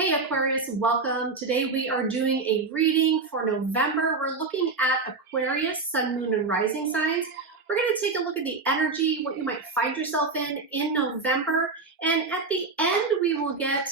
Hey Aquarius, welcome. Today we are doing a reading for November. We're looking at Aquarius, Sun, Moon, and Rising signs. We're going to take a look at the energy, what you might find yourself in November. And at the end, we will get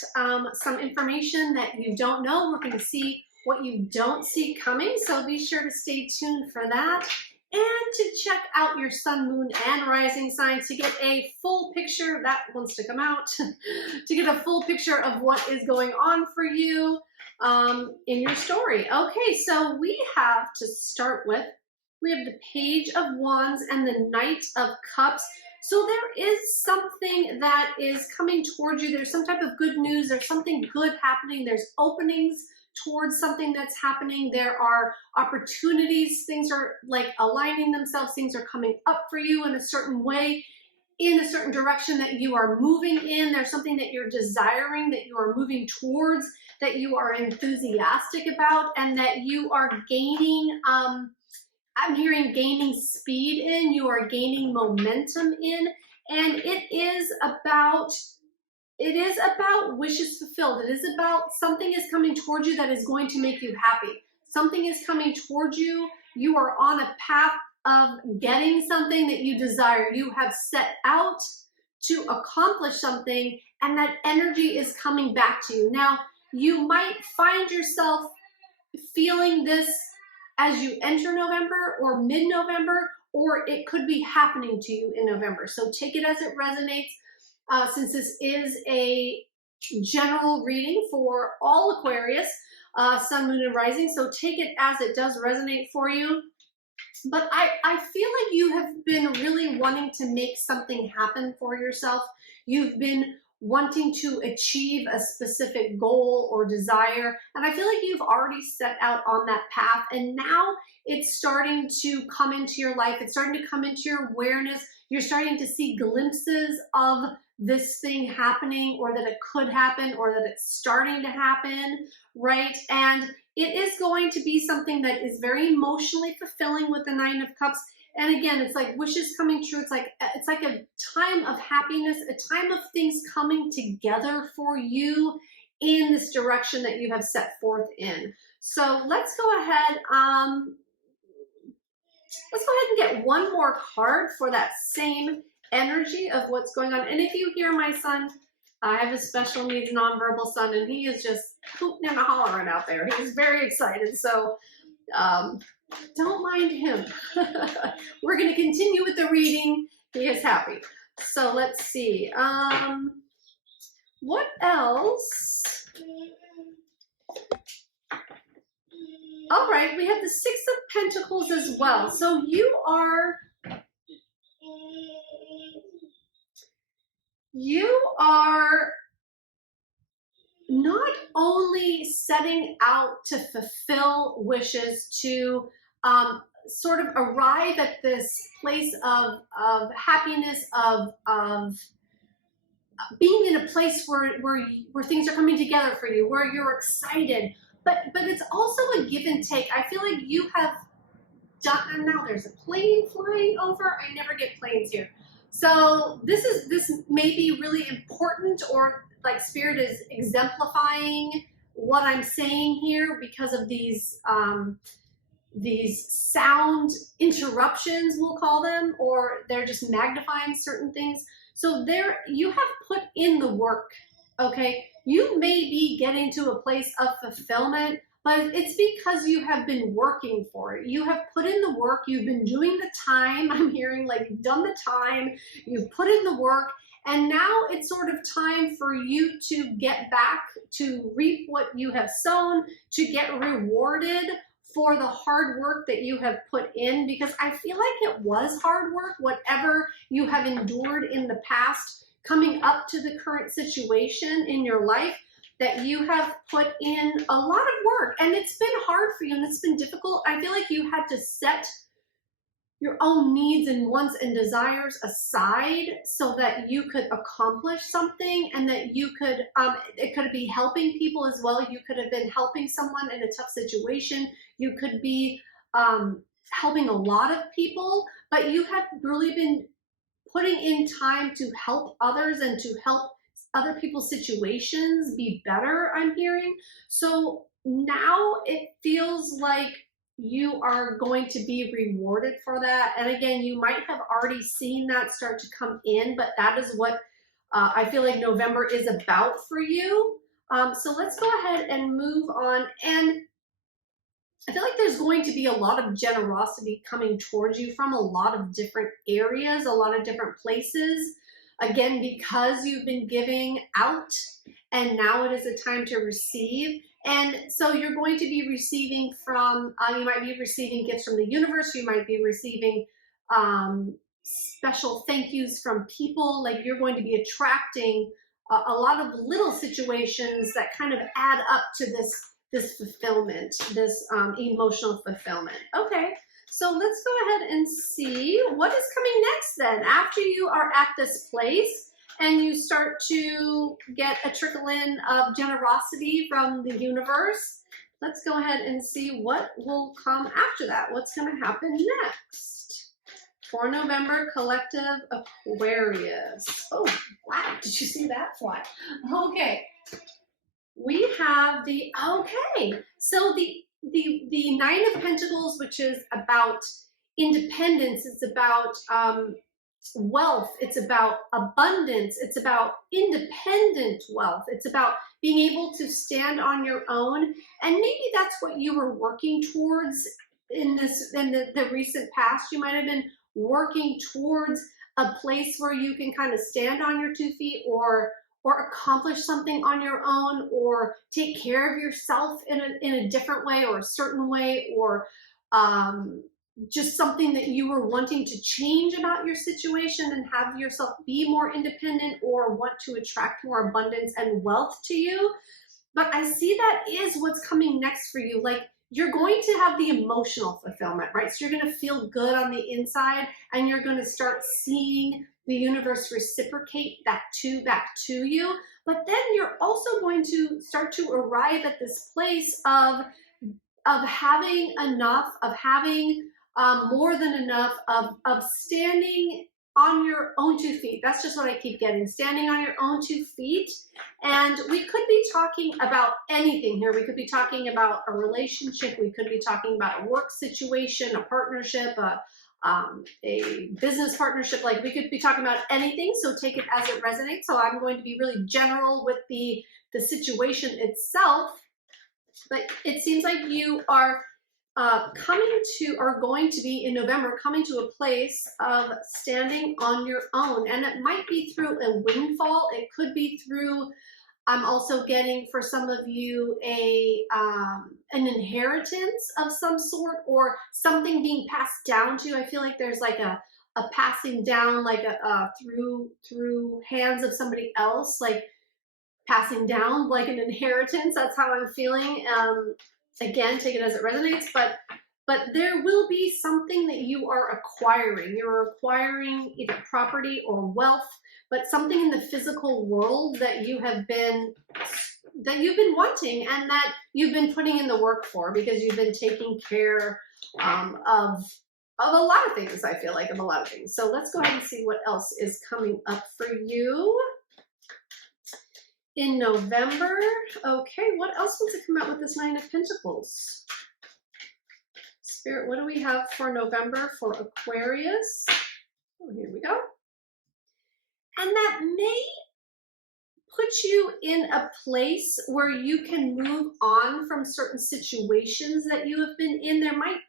some information that you don't know. We're going to see what you don't see coming. So be sure to stay tuned for that. And to check out your sun, moon, and rising signs to get a full picture, that wants to come out, to get a full picture of what is going on for you in your story. Okay, so we have to start with, we have the Page of Wands and the Knight of Cups. So there is something that is coming towards you. There's some type of good news. There's something good happening. There's openings towards something that's happening. There are opportunities. Things are like aligning themselves. Things are coming up for you in a certain way, in a certain direction that you are moving in. There's something that you're desiring, that you are moving towards, that you are enthusiastic about, and that you are gaining, I'm hearing gaining speed in, you are gaining momentum in, and it is about wishes fulfilled. It is about something is coming towards you that is going to make you happy. Something is coming towards you. You are on a path of getting something that you desire. You have set out to accomplish something, and that energy is coming back to you. Now, you might find yourself feeling this as you enter November or mid-November, or it could be happening to you in November. So take it as it resonates. Since this is a general reading for all Aquarius, Sun, Moon, and Rising, so take it as it does resonate for you. But I feel like you have been really wanting to make something happen for yourself. You've been wanting to achieve a specific goal or desire, and I feel like you've already set out on that path, and now it's starting to come into your life. It's starting to come into your awareness. You're starting to see glimpses of this thing happening, or that it could happen, or that it's starting to happen, right? And it is going to be something that is very emotionally fulfilling with the Nine of Cups. And again, it's like wishes coming true. It's like a time of happiness, a time of things coming together for you in this direction that you have set forth in. So let's go ahead. Let's go ahead and get one more card for that same energy of what's going on. And if you hear my son, I have a special needs nonverbal son, and he is just hooting and hollering out there. He's very excited. So don't mind him. We're going to continue with the reading. He is happy. So let's see. What else? All right, we have the Six of Pentacles as well. So you are not only setting out to fulfill wishes, to sort of arrive at this place of happiness, of being in a place where things are coming together for you, where you're excited, but it's also a give and take. I feel like you have done, and now there's a plane flying over. I never get planes here. So this may be really important, or like Spirit is exemplifying what I'm saying here because of these sound interruptions, we'll call them, or they're just magnifying certain things. So there, you have put in the work, okay? You may be getting to a place of fulfillment, but it's because you have been working for it. You have put in the work. You've been doing the time. I'm hearing like you've done the time. You've put in the work. And now it's sort of time for you to get back, to reap what you have sown, to get rewarded for the hard work that you have put in, because I feel like it was hard work, whatever you have endured in the past, coming up to the current situation in your life, that you have put in a lot of work, and it's been hard for you, and it's been difficult. I feel like you had to set your own needs and wants and desires aside so that you could accomplish something, and that you could, it could be helping people as well. You could have been helping someone in a tough situation. You could be helping a lot of people, but you have really been putting in time to help others and to help other people's situations be better, I'm hearing. So now it feels like you are going to be rewarded for that. And again, you might have already seen that start to come in, but that is what I feel like November is about for you. So let's go ahead and move on. And I feel like there's going to be a lot of generosity coming towards you from a lot of different areas, a lot of different places. Again, because you've been giving out and now it is a time to receive. And so you're going to be receiving from, you might be receiving gifts from the universe. You might be receiving special thank yous from people. Like you're going to be attracting a lot of little situations that kind of add up to this fulfillment, this emotional fulfillment. Okay, so let's go ahead and see what is coming next then. After you are at this place and you start to get a trickle in of generosity from the universe, let's go ahead and see what will come after that. What's going to happen next? For November, collective Aquarius. Oh, wow, did you see that fly? Okay. We have the, okay, so the Nine of Pentacles, which is about independence, it's about wealth, it's about abundance, it's about independent wealth, it's about being able to stand on your own. And maybe that's what you were working towards in the recent past. You might have been working towards a place where you can kind of stand on your 2 feet, or accomplish something on your own, or take care of yourself in a different way, or a certain way, or just something that you were wanting to change about your situation and have yourself be more independent, or want to attract more abundance and wealth to you. But I see that is what's coming next for you. Like you're going to have the emotional fulfillment, right? So you're going to feel good on the inside, and you're going to start seeing the universe reciprocate that back to you. But then you're also going to start to arrive at this place of having enough, of having more than enough, of standing on your own 2 feet. That's just what I keep getting, standing on your own 2 feet. And we could be talking about anything here. We could be talking about a relationship. We could be talking about a work situation, a partnership, a business partnership. Like we could be talking about anything, so take it as it resonates. So I'm going to be really general with the situation itself, but it seems like you are going to be in November, coming to a place of standing on your own. And it might be through a windfall. It could be through, I'm also getting for some of you an inheritance of some sort, or something being passed down to you. I feel like there's like a passing down, like through hands of somebody else, like passing down, like an inheritance. That's how I'm feeling. Again, take it as it resonates, but there will be something that you are acquiring. You're acquiring either property or wealth, but something in the physical world that you have been wanting, and that you've been putting in the work for, because you've been taking care of a lot of things. I feel like of a lot of things. So let's go ahead and see what else is coming up for you in November. Okay, what else wants to come out with this Nine of Pentacles? Spirit, what do we have for November for Aquarius? Oh, here we go. And that may put you in a place where you can move on from certain situations that you have been in. There might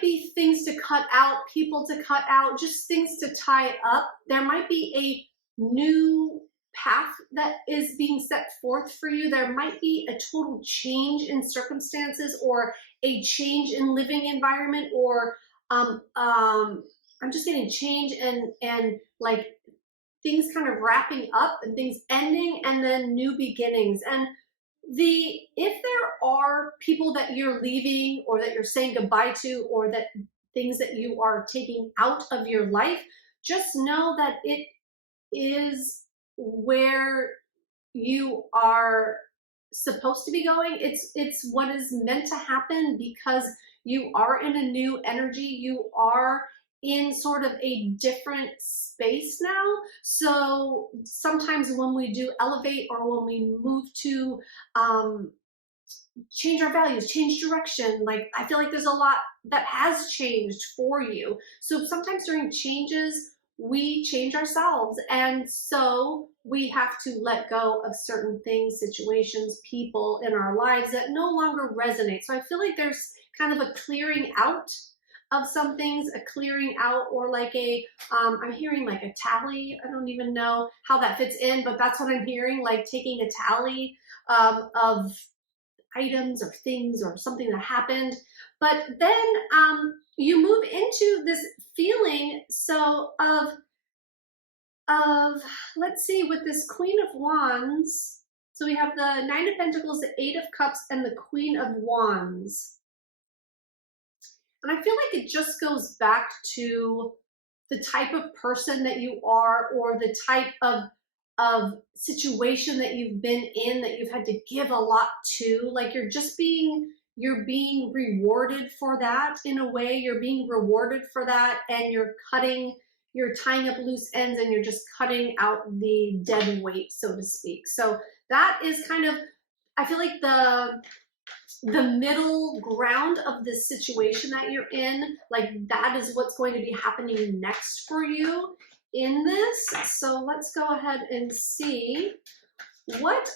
be things to cut out, people to cut out, just things to tie up. There might be a new path that is being set forth for you. There might be a total change in circumstances, or a change in living environment, or I'm just getting change and like things kind of wrapping up and things ending, and then new beginnings. And if there are people that you're leaving, or that you're saying goodbye to, or that things that you are taking out of your life, just know that it is where you are supposed to be going. It's what is meant to happen, because you are in a new energy. You are in sort of a different space now. So sometimes when we do elevate or when we move to change our values, change direction, like I feel like there's a lot that has changed for you. So sometimes during changes, we change ourselves. And so we have to let go of certain things, situations, people in our lives that no longer resonate. So I feel like there's kind of a clearing out of some things, a clearing out, or like a, I'm hearing like a tally. I don't even know how that fits in, but that's what I'm hearing, like taking a tally of items or things or something that happened. But then you move into this feeling of let's see, with this Queen of Wands. So we have the Nine of Pentacles, the Eight of Cups, and the Queen of Wands. And I feel like it just goes back to the type of person that you are, or the type of situation that you've been in, that you've had to give a lot to. Like you're being rewarded for that in a way. You're being rewarded for that, and you're tying up loose ends, and you're just cutting out the dead weight, so to speak. So that is kind of, I feel like the middle ground of this situation that you're in, like that is what's going to be happening next for you in this. So let's go ahead and see what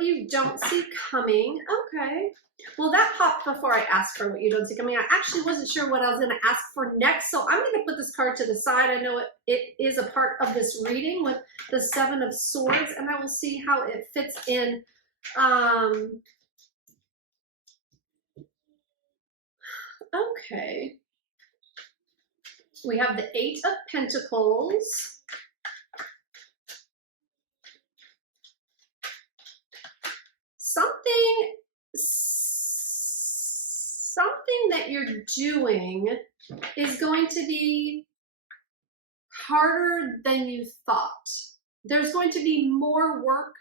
you don't see coming. Okay. Well, that popped before I asked for what you don't see coming. I actually wasn't sure what I was going to ask for next, so I'm going to put this card to the side. I know it is a part of this reading with the Seven of Swords, and I will see how it fits in. Okay. We have the Eight of Pentacles. Something that you're doing is going to be harder than you thought. There's going to be more work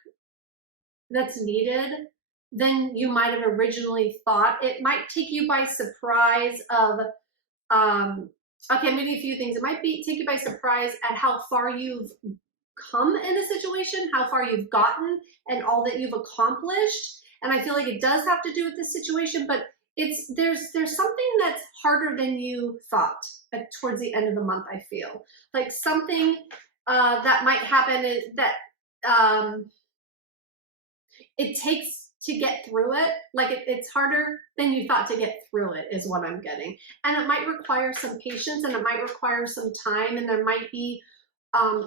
that's needed than you might have originally thought. It might take you by surprise of, okay, maybe a few things. It might take you by surprise at how far you've come in a situation, how far you've gotten, and all that you've accomplished. And I feel like it does have to do with this situation, but there's something that's harder than you thought towards the end of the month. I feel like something that might happen is that it takes to get through it. Like it's harder than you thought to get through it is what I'm getting. And it might require some patience, and it might require some time, and there might be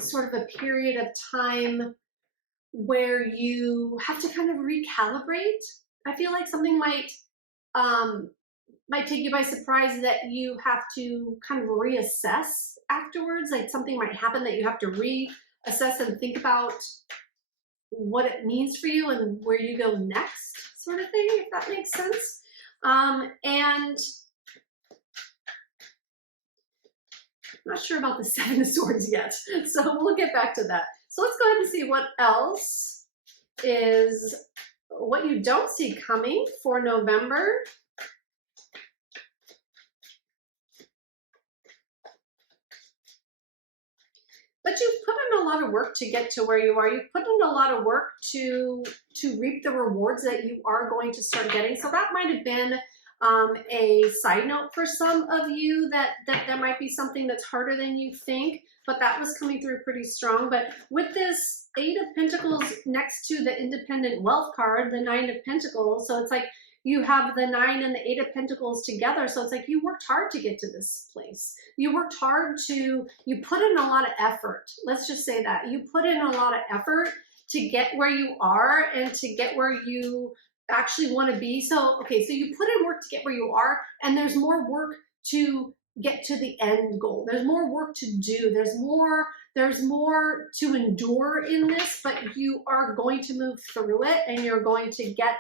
sort of a period of time where you have to kind of recalibrate. I feel like something might take you by surprise that you have to kind of reassess afterwards. Like something might happen that you have to reassess and think about what it means for you and where you go next, sort of thing, if that makes sense. And I'm not sure about the Seven of Swords yet, so we'll get back to that. So let's go ahead and see what else is, what you don't see coming for November. But you've put in a lot of work to get to where you are. You've put in a lot of work to reap the rewards that you are going to start getting. So that might have been a side note for some of you, that might be something that's harder than you think, but that was coming through pretty strong. But with this Eight of Pentacles next to the Independent Wealth card, the Nine of Pentacles, so it's like you have the Nine and the Eight of Pentacles together. So it's like you worked hard to get to this place. You worked hard you put in a lot of effort. Let's just say that. You put in a lot of effort to get where you are and to get where you actually want to be. So, okay, so you put in work to get where you are, and there's more work to get to the end goal. There's more work to do. There's more to endure in this, but you are going to move through it, and you're going to get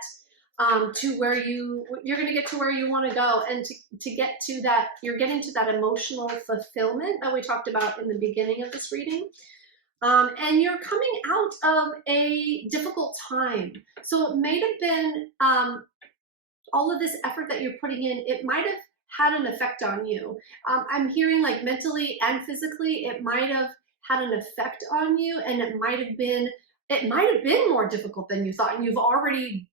to where you're going to get to where you want to go, and to get to that, you're getting to that emotional fulfillment that we talked about in the beginning of this reading. And you're coming out of a difficult time. So it may have been all of this effort that you're putting in, it might have had an effect on you. I'm hearing like mentally and physically, it might have had an effect on you, and it might have been more difficult than you thought, and you've already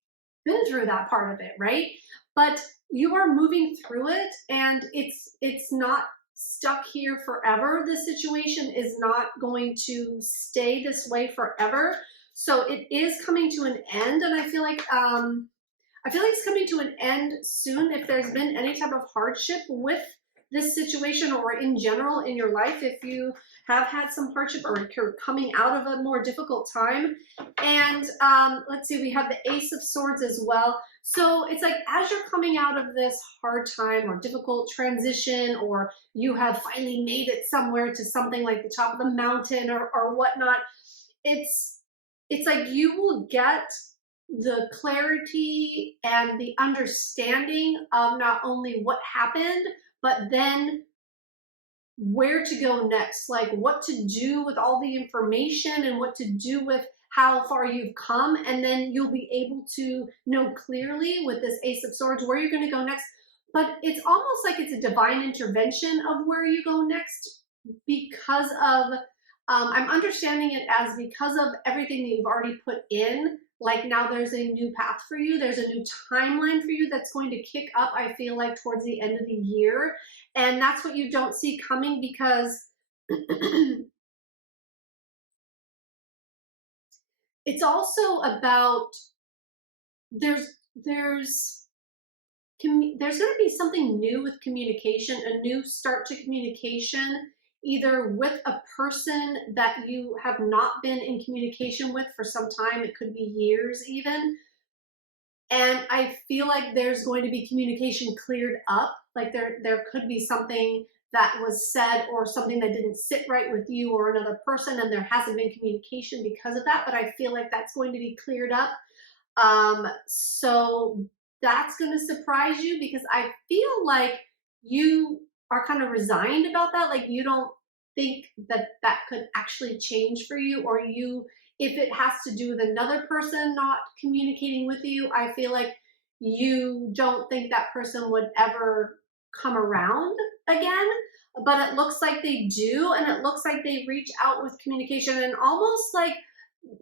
been through that part of it, right? But you are moving through it, and it's not stuck here forever. This situation is not going to stay this way forever. So it is coming to an end, and I feel like it's coming to an end soon. If there's been any type of hardship with this situation or in general in your life, if you have had some hardship or you're coming out of a more difficult time. And let's see, we have the Ace of Swords as well. So it's like as you're coming out of this hard time or difficult transition, or you have finally made it somewhere to something like the top of the mountain or whatnot, it's like you will get the clarity and the understanding of not only what happened, but then where to go next, like what to do with all the information and what to do with how far you've come. And then you'll be able to know clearly with this Ace of Swords where you're going to go next. But it's almost like it's a divine intervention of where you go next, because of I'm understanding it as because of everything that you've already put in. Like now there's a new path for you. There's a new timeline for you that's going to kick up, I feel like, towards the end of the year. And that's what you don't see coming, because it's also about there's going to be something new with communication, a new start to communication, either with a person that you have not been in communication with for some time. It could be years even. And I feel like there's going to be communication cleared up. Like there could be something that was said or something that didn't sit right with you or another person, and there hasn't been communication because of that. But I feel like that's going to be cleared up. So that's going to surprise you, because I feel like you are kind of resigned about that. Like you don't think that that could actually change for you, or if it has to do with another person not communicating with you, I feel like you don't think that person would ever come around again. But it looks like they do, and it looks like they reach out with communication, and almost like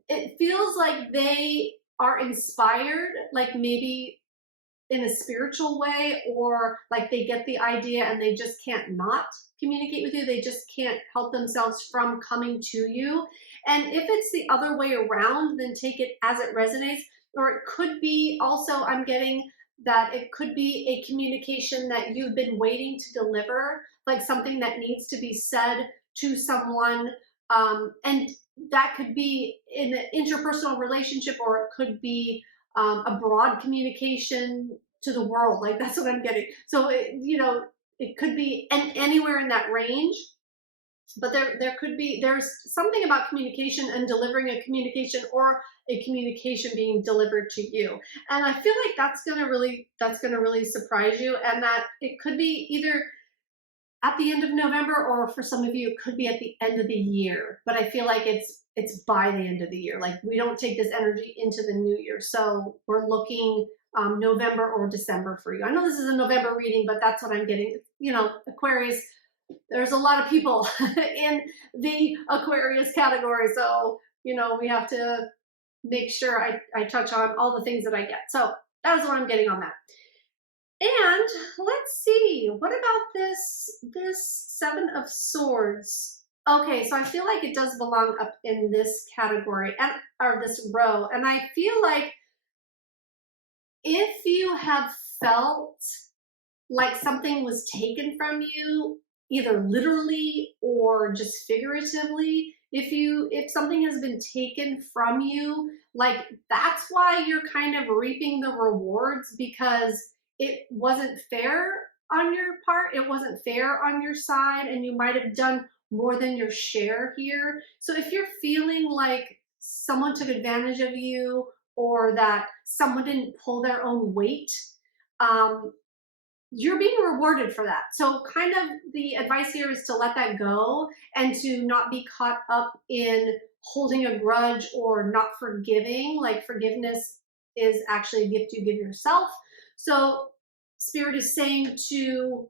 it feels like they are inspired, like maybe in a spiritual way, or like they get the idea and they just can't not communicate with you. They just can't help themselves from coming to you. And if it's the other way around, then take it as it resonates. Or it could be also, I'm getting that it could be a communication that you've been waiting to deliver, like something that needs to be said to someone. And that could be in an interpersonal relationship, or it could be a broad communication to the world. Like that's what I'm getting. So, it could be anywhere in that range. But there's something about communication and delivering a communication, or a communication being delivered to you. And I feel like that's gonna really surprise you, and that it could be either at the end of November, or for some of you, it could be at the end of the year. But I feel like it's by the end of the year. Like we don't take this energy into the new year. So we're looking November or December for you. I know this is a November reading, but that's what I'm getting. Aquarius, there's a lot of people in the Aquarius category. So, we have to make sure I touch on all the things that I get. So that's what I'm getting on that. And let's see, what about this Seven of Swords? Okay, so I feel like it does belong up in this category, or this row. And I feel like if you have felt like something was taken from you, either literally or just figuratively, if something has been taken from you, like that's why you're kind of reaping the rewards, because it wasn't fair on your part, it wasn't fair on your side, and you might have done more than your share here. So if you're feeling like someone took advantage of you, or that someone didn't pull their own weight, you're being rewarded for that. So kind of the advice here is to let that go, and to not be caught up in holding a grudge or not forgiving. Like forgiveness is actually a gift you give yourself. So Spirit is saying to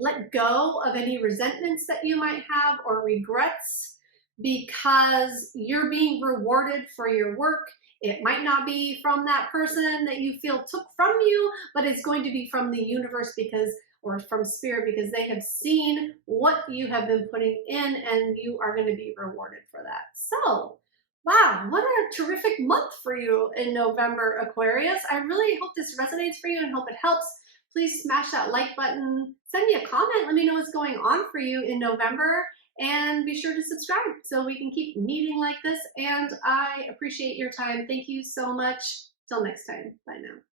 let go of any resentments that you might have or regrets, because you're being rewarded for your work. It might not be from that person that you feel took from you, but it's going to be from the universe, because, or from spirit, because they have seen what you have been putting in and you are going to be rewarded for that. So, wow, what a terrific month for you in November, Aquarius. I really hope this resonates for you and hope it helps. Please smash that like button, send me a comment, let me know what's going on for you in November, and be sure to subscribe so we can keep meeting like this. And I appreciate your time. Thank you so much. Till next time. Bye now.